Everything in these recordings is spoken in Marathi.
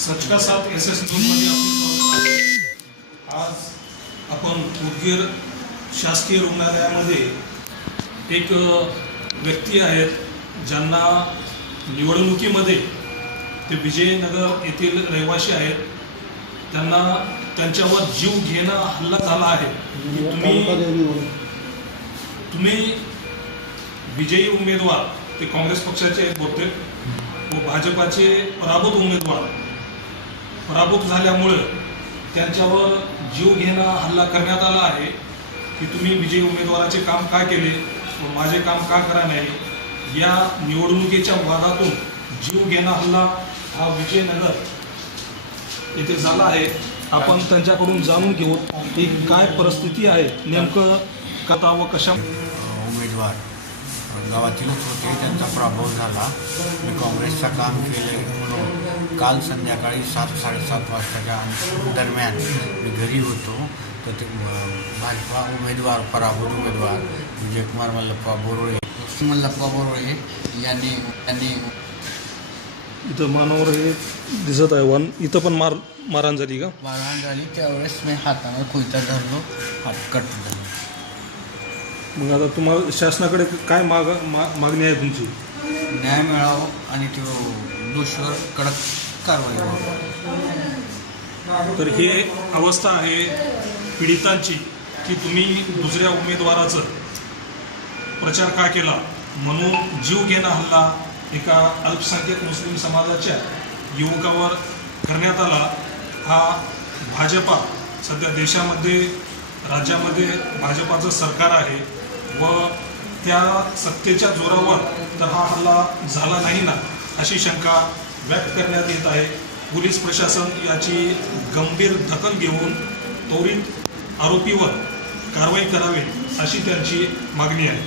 सच साथ एस एस न्यूजमध्ये आज आपण उदगीर शासकीय रुग्णालयामध्ये एक व्यक्ती आहेत ज्यांना निवडणुकीमध्ये ते विजयनगर येथील रहिवासी आहेत. त्यांना त्यांच्यावर जीव घेणं हल्ला झाला आहे. तुम्ही तुम्ही विजयी उमेदवार ते काँग्रेस पक्षाचे बोलते बहुतेक व भाजपाचे पराभूत उमेदवार. पराभूत झाल्यामुळं त्यांच्यावर जीव घेणा हल्ला करण्यात आला आहे. की तुम्ही विजयी उमेदवाराचे काम का केले व माझे काम का करा नाही? या निवडणुकीच्या वादातून जीव घेणा हल्ला हा विजयनगर येथे झाला आहे. आपण त्यांच्याकडून जाणून घेऊ की काय परिस्थिती आहे नेमकं कथा व कशा उमेदवार. गावातीलच होते त्यांचा पराभव झाला. मी काँग्रेसचं काम केले म्हणून काल संध्याकाळी सात साडेसात वाजताच्या दरम्यान मी घरी होतो. तर ते भाजपा उमेदवार पराभूत उमेदवार विजयकुमार मल्लप्पा बोरोळे मल्लप्पा बोरोळे यांनी यांनी इथं मानावर हे दिसत आहे. वन इथं पण मार मारहाण झाली का? मारहाण झाली. त्यावेळेस मी हातावर कोयता धरलो. हात कट झालो. मग आता तुम्हाला शासनाकडे काय माग मा- मागणी आहे तुमची? न्याय मिळावं आणि तो दोषीवर कडक कारवाई व्हावी. तर ही अवस्था आहे पीडितांची की तुम्ही दुसऱ्या उमेदवाराचं प्रचार का केला? म्हणून जीव घेणा हल्ला एका अल्पसंख्याक मुस्लिम समाजाच्या युवकावर करण्यात आला. हा भाजपा सध्या देशामध्ये राज्यामध्ये भाजपाचं सरकार आहे. व त्या सत्तेच्या जोरावर तर हा हल्ला झाला नाही ना अशी शंका व्यक्त करण्यात येत आहे. पोलीस प्रशासन याची गंभीर दखल घेऊन त्वरित आरोपीवर कारवाई करावी अशी त्यांची मागणी आहे.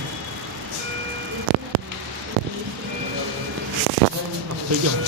ठीक आहे.